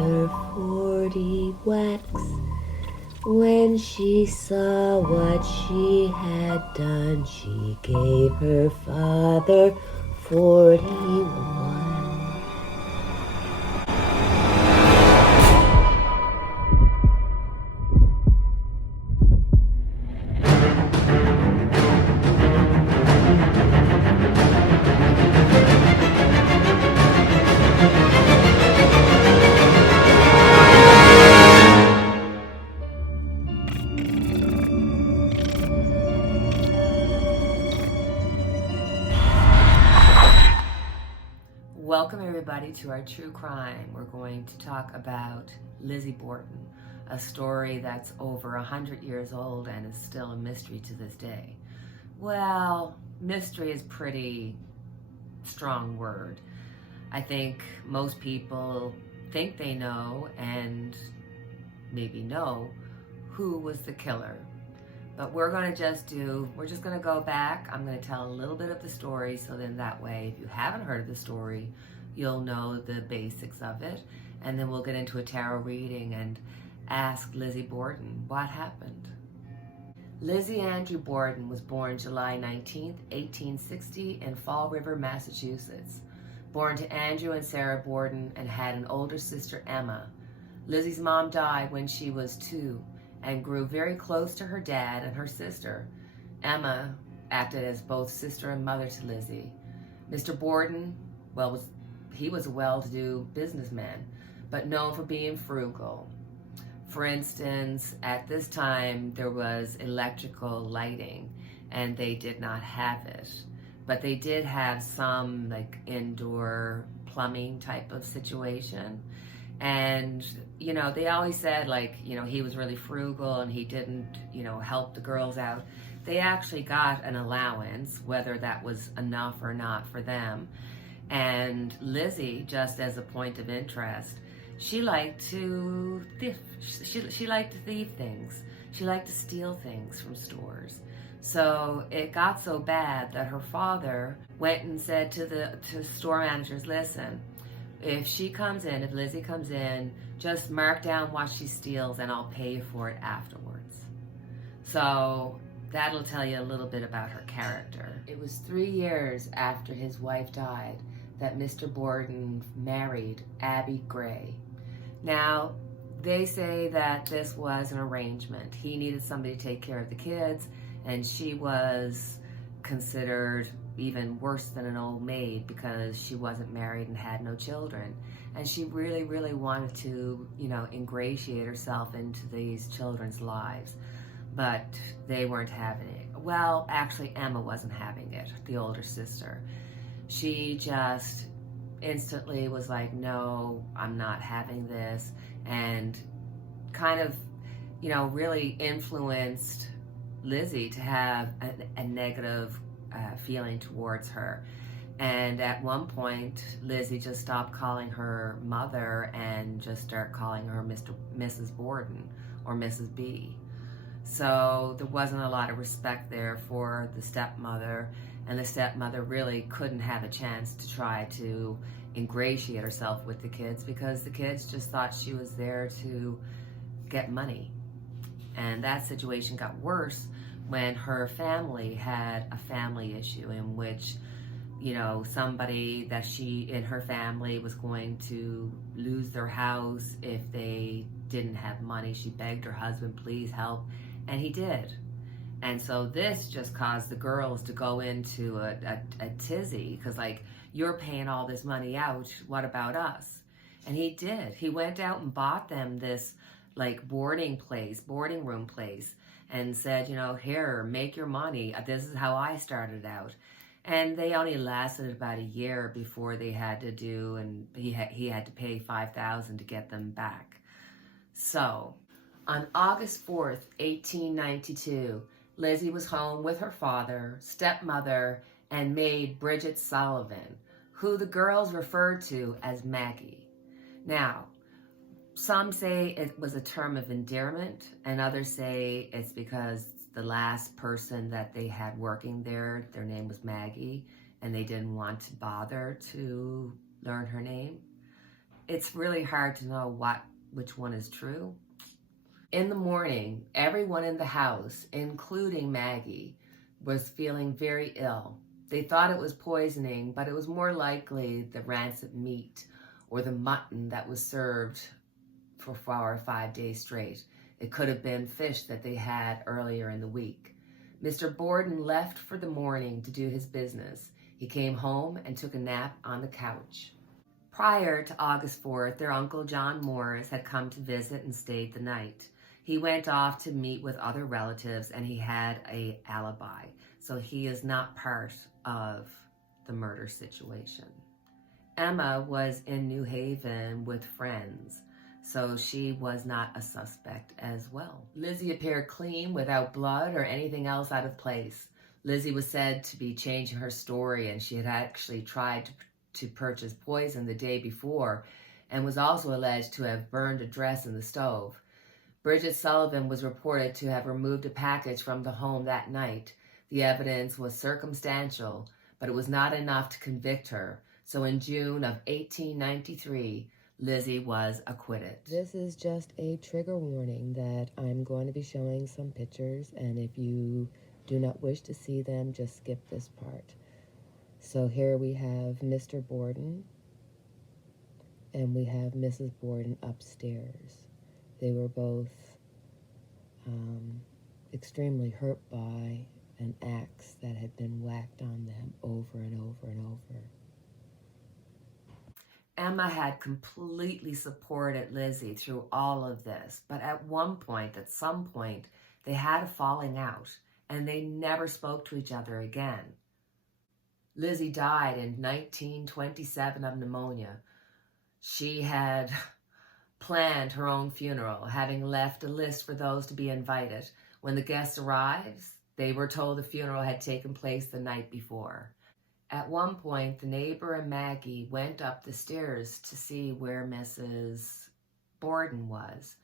mother 40 whacks. When she saw what she had done, she gave her father 41. Welcome everybody to our true crime. We're going to talk about Lizzie Borden, a story that's over 100 years old and is still a mystery to this day. Well, mystery is pretty strong word. I think most people think they know and maybe know who was the killer. But we're just going to go back. I'm going to tell a little bit of the story, so then that way, if you haven't heard of the story, you'll know the basics of it. And then we'll get into a tarot reading and ask Lizzie Borden what happened. Lizzie Andrew Borden was born July 19th, 1860 in Fall River, Massachusetts. Born to Andrew and Sarah Borden and had an older sister, Emma. Lizzie's mom died when she was 2. And grew very close to her dad and her sister. Emma acted as both sister and mother to Lizzie. Mr. Borden, he was a well-to-do businessman, but known for being frugal. For instance, at this time, there was electrical lighting, and they did not have it. But they did have some indoor plumbing type of situation. And, they always said, he was really frugal and he didn't, help the girls out. They actually got an allowance, whether that was enough or not for them. And Lizzie, just as a point of interest, she liked to thief. She liked to thieve things. She liked to steal things from stores. So it got so bad that her father went and said to store managers, listen, if Lizzie comes in, just mark down what she steals and I'll pay you for it afterwards. So that'll tell you a little bit about her character. It was 3 years after his wife died that Mr. Borden married Abby Gray. Now, they say that this was an arrangement. He needed somebody to take care of the kids, and she was considered even worse than an old maid because she wasn't married and had no children. And she really, really wanted to, ingratiate herself into these children's lives. But they weren't having it. Well, actually, Emma wasn't having it, the older sister. She just instantly was like, no, I'm not having this. And kind of, really influenced Lizzie to have a negative feeling towards her. And at one point, Lizzie just stopped calling her mother and just started calling her Mrs. Borden or Mrs. B. So there wasn't a lot of respect there for the stepmother, and the stepmother really couldn't have a chance to try to ingratiate herself with the kids because the kids just thought she was there to get money. And that situation got worse when her family had a family issue in which, somebody that in her family was going to lose their house if they didn't have money. She begged her husband, please help, and he did. And so this just caused the girls to go into a tizzy because, you're paying all this money out, what about us? And he did. He went out and bought them this boarding room place, and said, here, make your money. This is how I started out. And they only lasted about a year before they had to do, and he had to pay $5,000 to get them back. So on August 4th, 1892, Lizzie was home with her father, stepmother, and maid Bridget Sullivan, who the girls referred to as Maggie. Now, some say it was a term of endearment, and others say it's because the last person that they had working there, their name was Maggie, and they didn't want to bother to learn her name. it's really hard to know which one is true. In the morning, everyone in the house, including Maggie, was feeling very ill. They thought it was poisoning, but it was more likely the rancid meat or the mutton that was served for 4 or 5 days straight. It could have been fish that they had earlier in the week. Mr. Borden left for the morning to do his business. He came home and took a nap on the couch. Prior to August 4th, their uncle John Morris had come to visit and stayed the night. He went off to meet with other relatives and he had an alibi, so he is not part of the murder situation. Emma was in New Haven with friends, so she was not a suspect as well. Lizzie appeared clean, without blood or anything else out of place. Lizzie was said to be changing her story, and she had actually tried to purchase poison the day before and was also alleged to have burned a dress in the stove. Bridget Sullivan was reported to have removed a package from the home that night. The evidence was circumstantial, but it was not enough to convict her. So in June of 1893, Lizzie was acquitted. This is just a trigger warning that I'm going to be showing some pictures, and if you do not wish to see them, just skip this part. So here we have Mr. Borden, and we have Mrs. Borden upstairs. They were both extremely hurt by an axe that had been whacked on them over and over and over. Emma had completely supported Lizzie through all of this, but at some point, they had a falling out, and they never spoke to each other again. Lizzie died in 1927 of pneumonia. She had planned her own funeral, having left a list for those to be invited. When the guests arrived, they were told the funeral had taken place the night before. At one point, the neighbor and Maggie went up the stairs to see where Mrs. Borden was.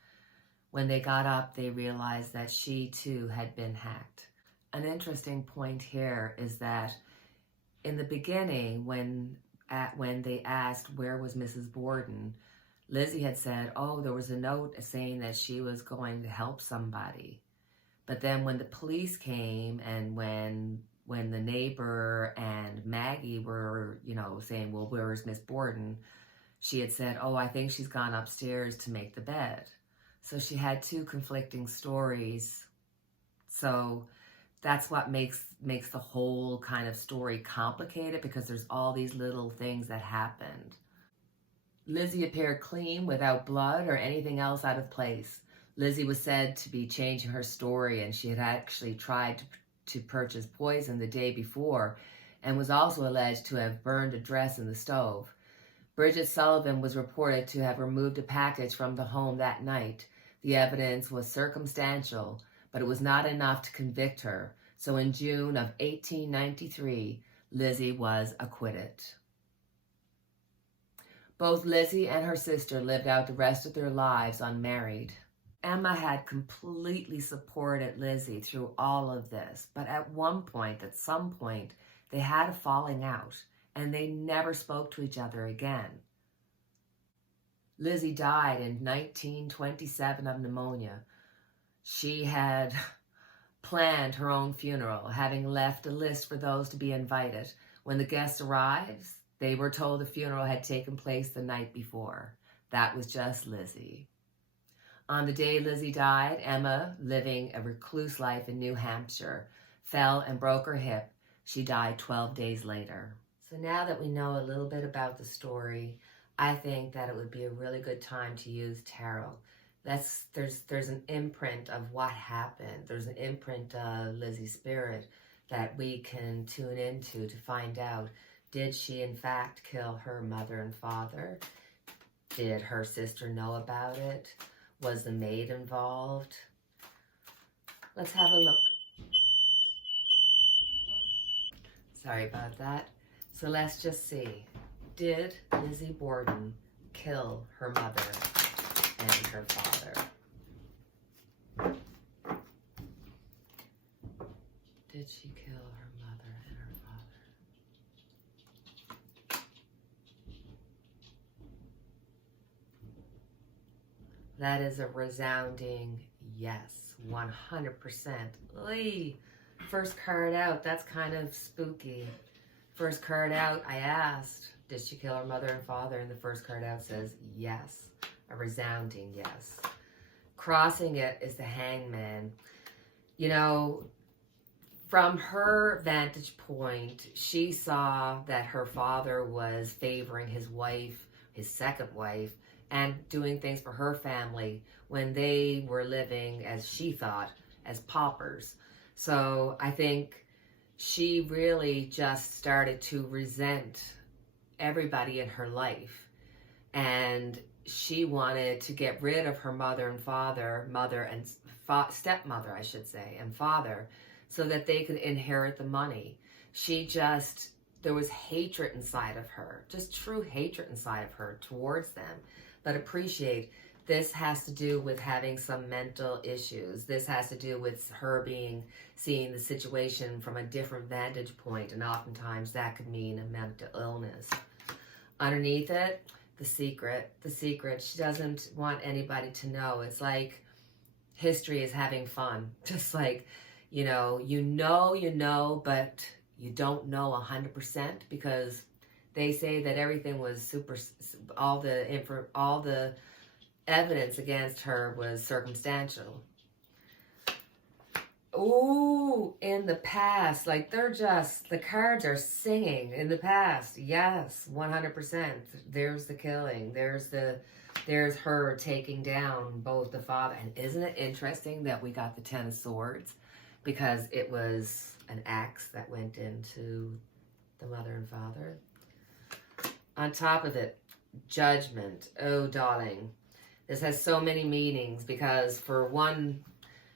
When they got up, they realized that she too had been hacked. An interesting point here is that in the beginning, when they asked where was Mrs. Borden, Lizzie had said, oh, there was a note saying that she was going to help somebody. But then when the police came and when the neighbor and Maggie were, saying, well, where is Miss Borden? She had said, oh, I think she's gone upstairs to make the bed. So she had two conflicting stories. So that's what makes the whole kind of story complicated, because there's all these little things that happened. Lizzie appeared clean, without blood or anything else out of place. Lizzie was said to be changing her story, and she had actually tried to purchase poison the day before and was also alleged to have burned a dress in the stove. Bridget Sullivan was reported to have removed a package from the home that night. The evidence was circumstantial, but it was not enough to convict her. So in June of 1893, Lizzie was acquitted. Both Lizzie and her sister lived out the rest of their lives unmarried. Emma had completely supported Lizzie through all of this, but at some point, they had a falling out, and they never spoke to each other again. Lizzie died in 1927 of pneumonia. She had planned her own funeral, having left a list for those to be invited. When the guests arrived, they were told the funeral had taken place the night before. That was just Lizzie. On the day Lizzie died, Emma, living a recluse life in New Hampshire, fell and broke her hip. She died 12 days later. So now that we know a little bit about the story, I think that it would be a really good time to use tarot. There's an imprint of what happened. There's an imprint of Lizzie's spirit that we can tune into to find out, did she in fact kill her mother and father? Did her sister know about it? Was the maid involved? Let's have a look. Sorry about that. So let's just see. Did Lizzie Borden kill her mother and her father? Did she kill her mother and her father? That is a resounding yes, 100%. Oy. First card out, that's kind of spooky. First card out, I asked, did she kill her mother and father? And the first card out says yes, a resounding yes. Crossing it is the Hangman. You know, from her vantage point, she saw that her father was favoring his wife, his second wife, and doing things for her family when they were living, as she thought, as paupers. So I think she really just started to resent everybody in her life. And she wanted to get rid of her mother and father, mother and stepmother, I should say, and father, so that they could inherit the money. There was hatred inside of her, just true hatred inside of her towards them. But appreciate, this has to do with having some mental issues. This has to do with her seeing the situation from a different vantage point, and oftentimes that could mean a mental illness. Underneath it, the secret. She doesn't want anybody to know. It's like history is having fun. Just like, you know, but you don't know 100% because they say that everything was all the evidence against her was circumstantial. Ooh, in the past, like the cards are singing in the past. Yes, 100%. There's the killing. There's her taking down both the father. And isn't it interesting that we got the Ten of Swords? Because it was an axe that went into the mother and father. On top of it, judgment. Oh, darling. This has so many meanings because for one,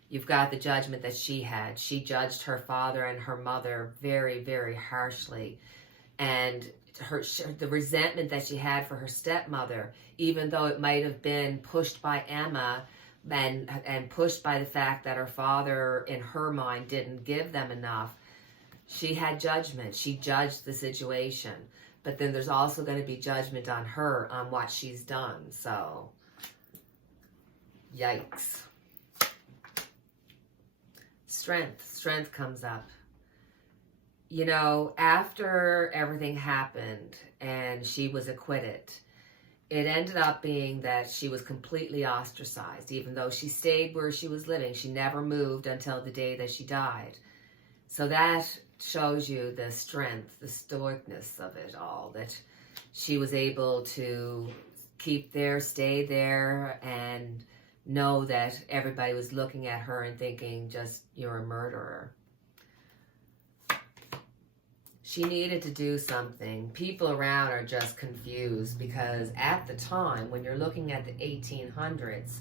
you've got the judgment that she had. She judged her father and her mother very, very harshly. And the resentment that she had for her stepmother, even though it might have been pushed by Emma and pushed by the fact that her father, in her mind, didn't give them enough, she had judgment. She judged the situation. But then there's also going to be judgment on her, on what she's done. So, yikes. Strength comes up. You know, after everything happened and she was acquitted, it ended up being that she was completely ostracized, even though she stayed where she was living. She never moved until the day that she died. So that shows you the strength, the stoicness of it all, that she was able to keep there, stay there, and know that everybody was looking at her and thinking, just, you're a murderer. She needed to do something. People around are just confused because at the time, when you're looking at the 1800s,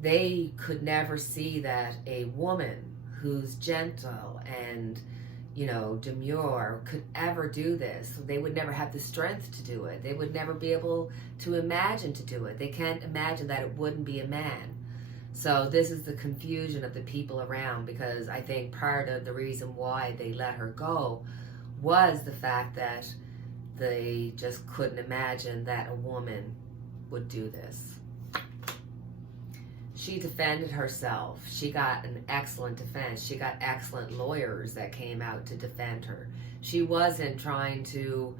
they could never see that a woman who's gentle and, you know, demure could ever do this. They would never have the strength to do it. They would never be able to imagine to do it. They can't imagine that it wouldn't be a man. So this is the confusion of the people around, because I think part of the reason why they let her go was the fact that they just couldn't imagine that a woman would do this. She defended herself. She got an excellent defense. She got excellent lawyers that came out to defend her. She wasn't trying to,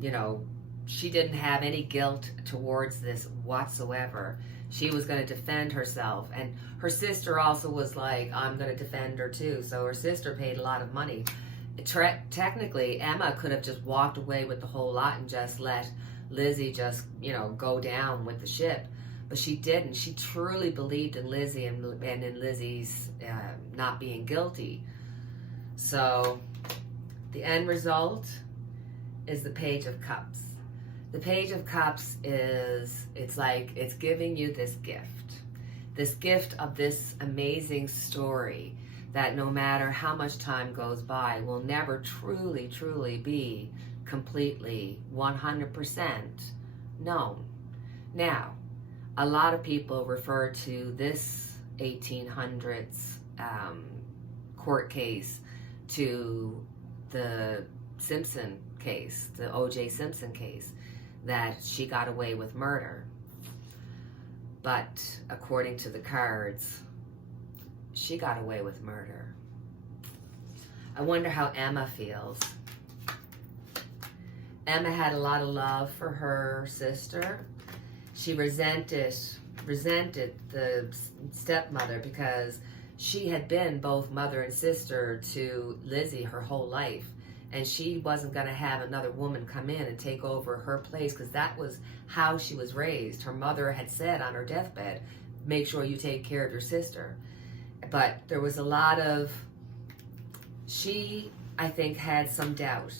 you know, she didn't have any guilt towards this whatsoever. She was going to defend herself. And her sister also was like, I'm going to defend her too. So her sister paid a lot of money. Technically, Emma could have just walked away with the whole lot and just let Lizzie just, you know, go down with the ship. But she didn't. She truly believed in Lizzie and in Lizzie's not being guilty. So the end result is the Page of Cups. The Page of Cups is, it's like, it's giving you this gift of this amazing story that no matter how much time goes by will never truly, truly be completely 100% known. Now, a lot of people refer to this 1800s court case to the Simpson case, the O.J. Simpson case, that she got away with murder. But according to the cards, she got away with murder. I wonder how Emma feels. Emma had a lot of love for her sister. She resented the stepmother because she had been both mother and sister to Lizzie her whole life. And she wasn't going to have another woman come in and take over her place, because that was how she was raised. Her mother had said on her deathbed, make sure you take care of your sister. But there was a lot of, she, I think, had some doubt.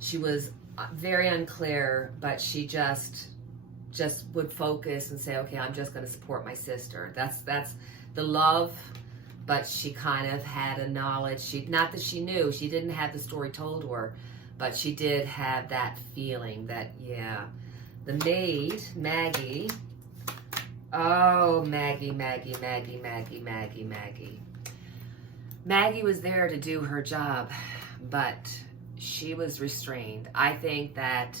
She was very unclear, but she just would focus and say, okay, I'm just going to support my sister. That's the love. But she kind of had a knowledge. Not that she knew, she didn't have the story told to her, but she did have that feeling that, yeah. The maid, Maggie, oh, Maggie. Maggie was there to do her job, but she was restrained. I think that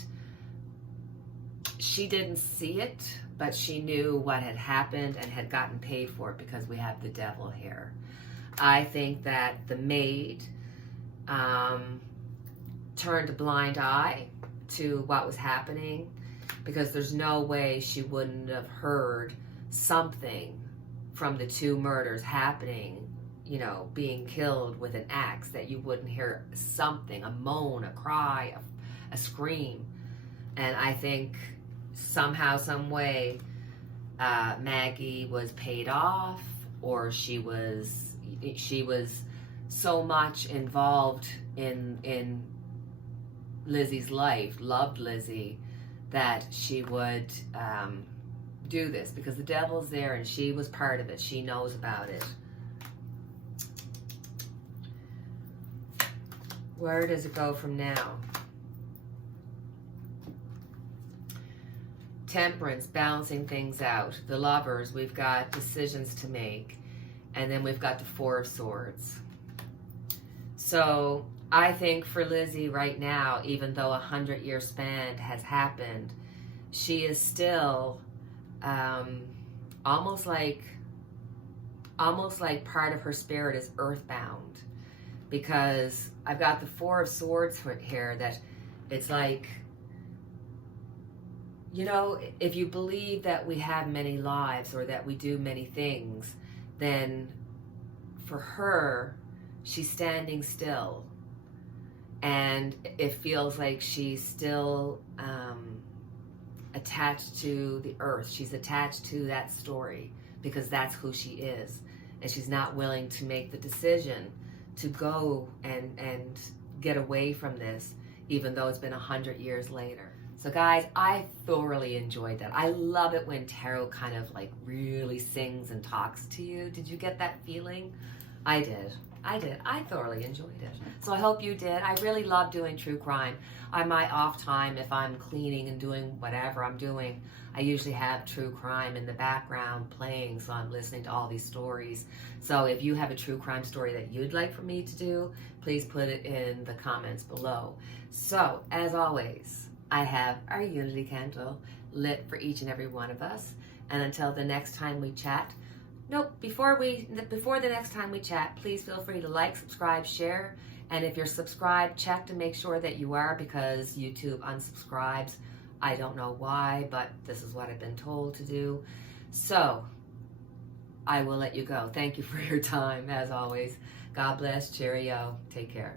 she didn't see it, but she knew what had happened and had gotten paid for it, because we have the devil here. I think that the maid turned a blind eye to what was happening, because there's no way she wouldn't have heard something from the two murders happening, you know, being killed with an axe, that you wouldn't hear something, a moan, a cry, a scream. And I think somehow, some way, Maggie was paid off, or she was so much involved in Lizzie's life, loved Lizzie, that she would do this, because the devil's there and she was part of it. She knows about it. Where does it go from now? Temperance, balancing things out. The Lovers, we've got decisions to make. And then we've got the Four of Swords. So I think for Lizzie right now, even though a 100-year span has happened, she is still almost like part of her spirit is earthbound. Because I've got the Four of Swords here, that it's like, you know, if you believe that we have many lives, or that we do many things, then for her, she's standing still. And it feels like she's still attached to the earth. She's attached to that story, because that's who she is. And she's not willing to make the decision to go and get away from this, even though it's been 100 years later. So guys, I thoroughly enjoyed that. I love it when tarot kind of like really sings and talks to you. Did you get that feeling? I did. I thoroughly enjoyed it. So I hope you did. I really love doing true crime. On my off time, if I'm cleaning and doing whatever I'm doing, I usually have true crime in the background playing, so I'm listening to all these stories. So if you have a true crime story that you'd like for me to do, please put it in the comments below. So, as always, I have our unity candle lit for each and every one of us. And until the next time we chat, before the next time we chat, please feel free to like, subscribe, share. And if you're subscribed, check to make sure that you are, because YouTube unsubscribes. I don't know why, but this is what I've been told to do. So I will let you go. Thank you for your time, as always. God bless. Cheerio. Take care.